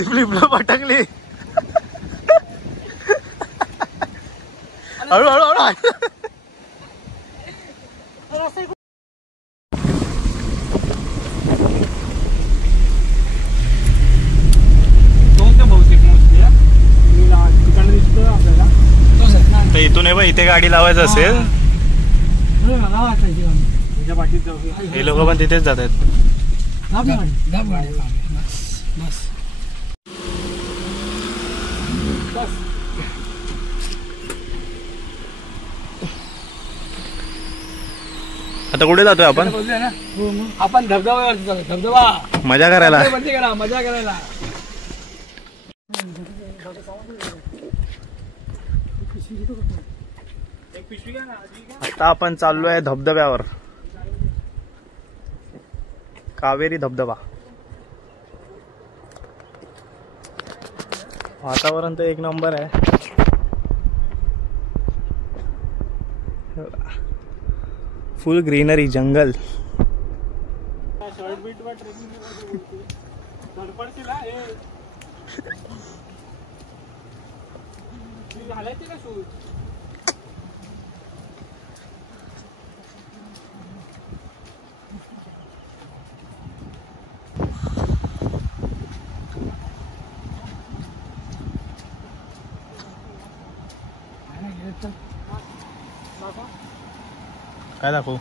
लिपलं पटकली. हळू हळू हळू. इथून हे बघ, इथे गाडी लावायचं असेल हे लोक पण तिथेच जात आहेत. आता कुठे जातोय आपण? आपण धबधब्यावर धबधबा मजा करायला. मजा करायला. आता आपण चाललोय धबधब्यावर. कावेरी धबधबा. वातावरण तर एक नंबर आहे. फुल ग्रीनरी, जंगल. काय दाखवू?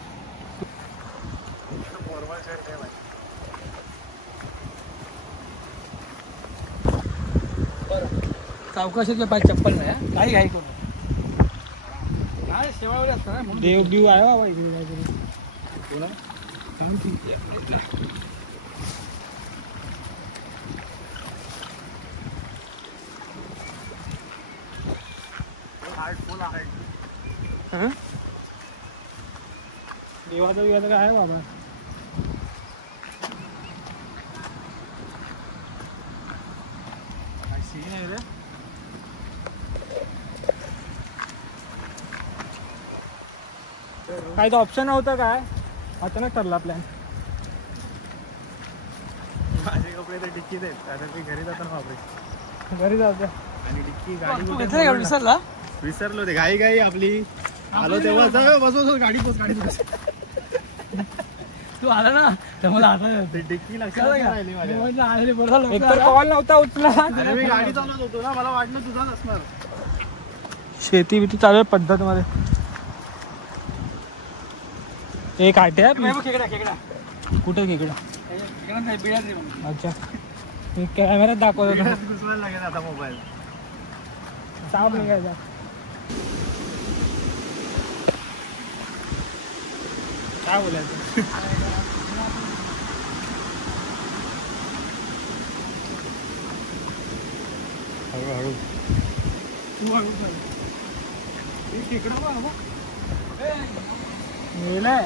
सावकाशातल्या पाय चप्पल नाही. काही घाई करू काय शेवाळी असतं ना. देव देव आहे बाबा इकडे काहीतरी. देवाचं बिवाचं काय आहे बाबा. सीन आहे रे. काय तर ऑप्शन नव्हतं काय. अचानक ठरला प्लॅन. माझे कपडे तर डिक्कीत आहेत. आता मी घरी जाताना वापरे. घरी जाऊ. आणि डिक्की गाडी विसरला. विसरलो ते. घाई घाई आपली. आलो तेव्हा बसव गाडी पोच. गाडी पोच. तू आला ना तर मला आता डिक्की लक्षात राहिली माझ्या. एकतर कॉल नव्हता उचला. मी गाडी चालवत होतो ना, मला वाटलं तुझाच असणार. शेती बिती चालू आहे पद्धत मध्ये. एक आटे आहे. कुठे खेकडा? अच्छा, मी कॅमेऱ्यात दाखवतो. लागेल आता मोबाईल. साप निघायचा. काय बोलायचं? हळूहळू. तू हळू कर. खेकडा बाबा मेलाय.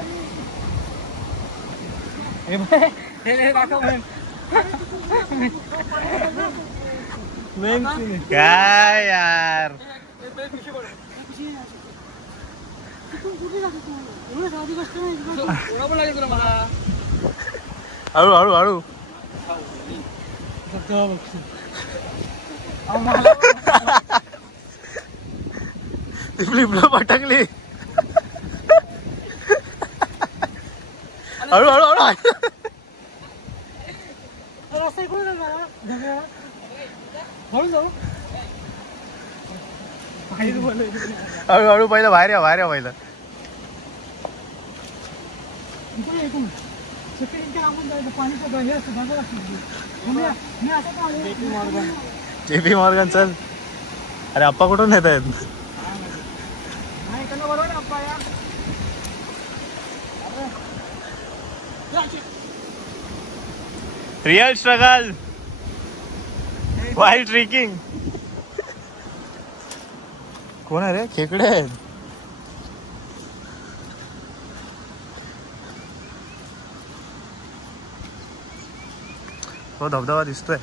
काय यार. हळू हळू हळू. लिपलं पटकली. हळू हळू हळू. हळूहळू. पहिलं बाहेर या, बाहेर या पहिलं. JP Morgan. चल. अरे अप्पा कुठून येत आहेत? Real struggle wild trekking. कोण आहे रे? खेकडे आहेत. हो, धबधबा दिसतोय.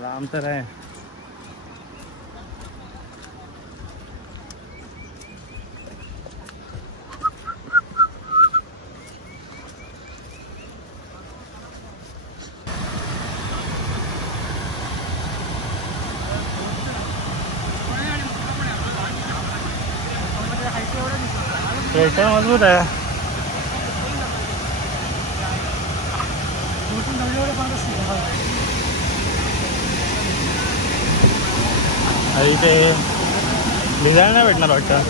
लांब तर आहे. प्रेशर मजबूत आहे. अरे इथे डिझाईन नाही भेटणार वाटतं.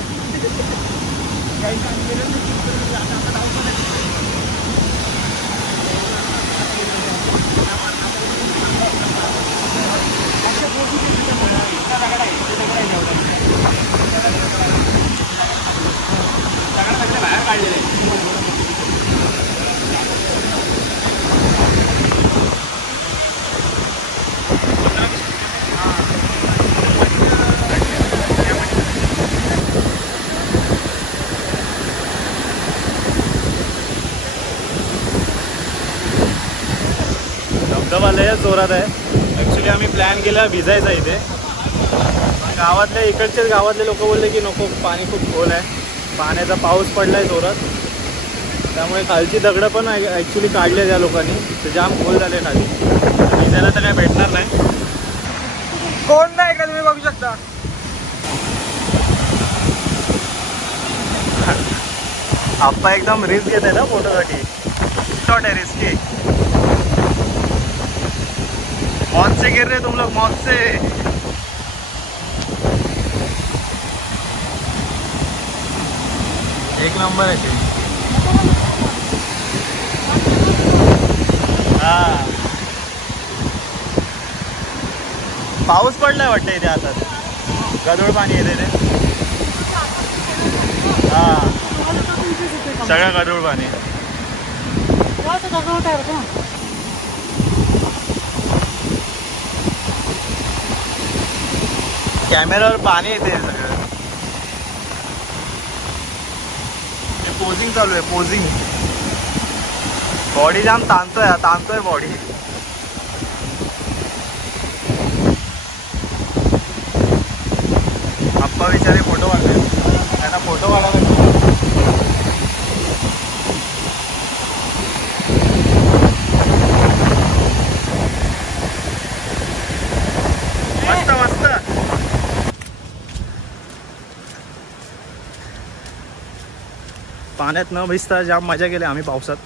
धबधबा लयच जोरात आहे. ॲक्च्युली आम्ही प्लॅन केला भिजायचा इथे. गावातले इकडचेच गावातले लोक बोलले की नको, पाणी खूप खोल आहे. पाण्याचा पाऊस पडलाय जोरात, त्यामुळे खालची दगडं पण ॲक्च्युली काढले त्या लोकांनी. तर जाम खोल झाले खाली. भिजायला तर काय भेटणार नाही. कोण नाही का तुम्ही बघू शकता. आप्पा एकदम रिस्क घेत आहे ना फोटोसाठी. शॉट आहे रिस्की. मौत से गिर रहे तुम लोग, मौत से. एक नंबर आहे ते. हा पाऊस पडलाय वाटतं इथे आता. गढूळ पाणी येते ते. हा सगळं गढूळ पाणी. कॅमेरावर पाणी येते सगळं. पोजिंग चालू आहे, पोजिंग. बॉडी जाम ताणतोय बॉडी. आप्पा विचारे फोटो काढले, त्यांना फोटो काढायला. मस्त मस्त. पाण्यात न भिजता जाम मजा केली आम्ही पावसात.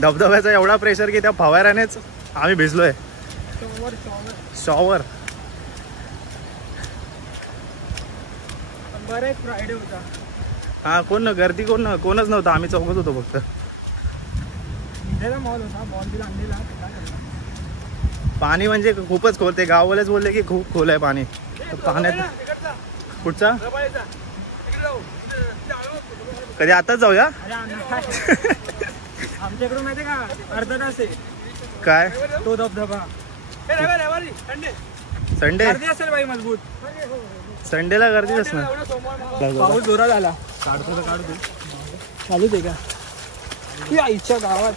धबधब्याचा एवढा प्रेशर की त्या फवाऱ्यानेच आम्ही भिजलोय. शॉवर. बरं फ्रायडे होता. हा कोण गर्दी कोणच नव्हतं. आम्ही चौकत होतो फक्त. मॉल होता, मॉल दिला आणलेला. पाणी म्हणजे खूपच खोल. ते गाववालेच बोलले की खूप खोल आहे पाणी. पाण्यात कुठचा कधी आताच जाऊया. आमच्याकडून माहिती का अर्धा तास आहे. काय तो धबधबा संडे गर्दी असेल बाई मजबूत. संडेला गर्दीच असणार. पाऊस जोरात आला. काढतो तर काढतो. चालूच आहे का या आईच्या गावात.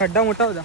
खड्डा मोठा होता.